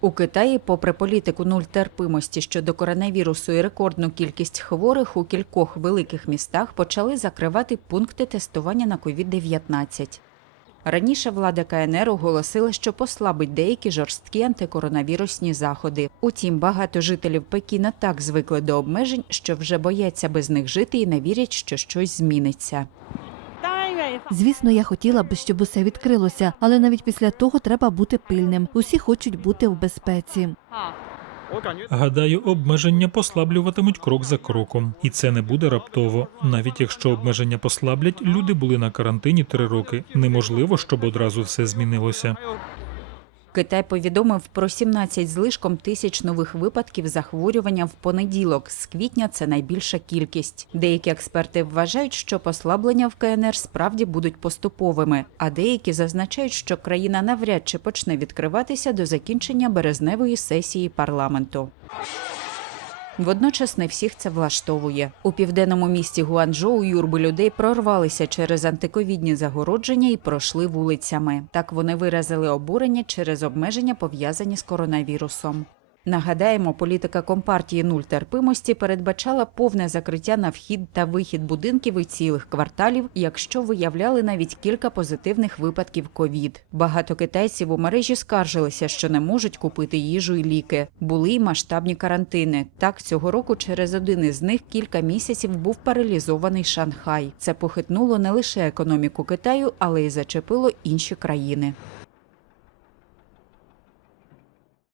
У Китаї, попри політику нуль терпимості щодо коронавірусу і рекордну кількість хворих, у кількох великих містах почали закривати пункти тестування на COVID-19. Раніше влада КНР оголосила, що послабить деякі жорсткі антикоронавірусні заходи. Утім, багато жителів Пекіна так звикли до обмежень, що вже бояться без них жити і не вірять, що щось зміниться. Звісно, я хотіла б, щоб усе відкрилося, але навіть після того треба бути пильним. Усі хочуть бути в безпеці. Гадаю, обмеження послаблюватимуть крок за кроком, і це не буде раптово. Навіть якщо обмеження послаблять, люди були на карантині три роки. Неможливо, щоб одразу все змінилося. Китай повідомив про 17 злишком тисяч нових випадків захворювання в понеділок. З квітня це найбільша кількість. Деякі експерти вважають, що послаблення в КНР справді будуть поступовими, а деякі зазначають, що країна навряд чи почне відкриватися до закінчення березневої сесії парламенту. Водночас не всіх це влаштовує. У південному місті Гуанчжоу юрби людей прорвалися через антиковідні загородження і пройшли вулицями. Так вони виразили обурення через обмеження, пов'язані з коронавірусом. Нагадаємо, політика компартії нуль терпимості передбачала повне закриття на вхід та вихід будинків і цілих кварталів, якщо виявляли навіть кілька позитивних випадків ковід. Багато китайців у мережі скаржилися, що не можуть купити їжу і ліки. Були й масштабні карантини. Так цього року через один із них кілька місяців був паралізований Шанхай. Це похитнуло не лише економіку Китаю, але й зачепило інші країни.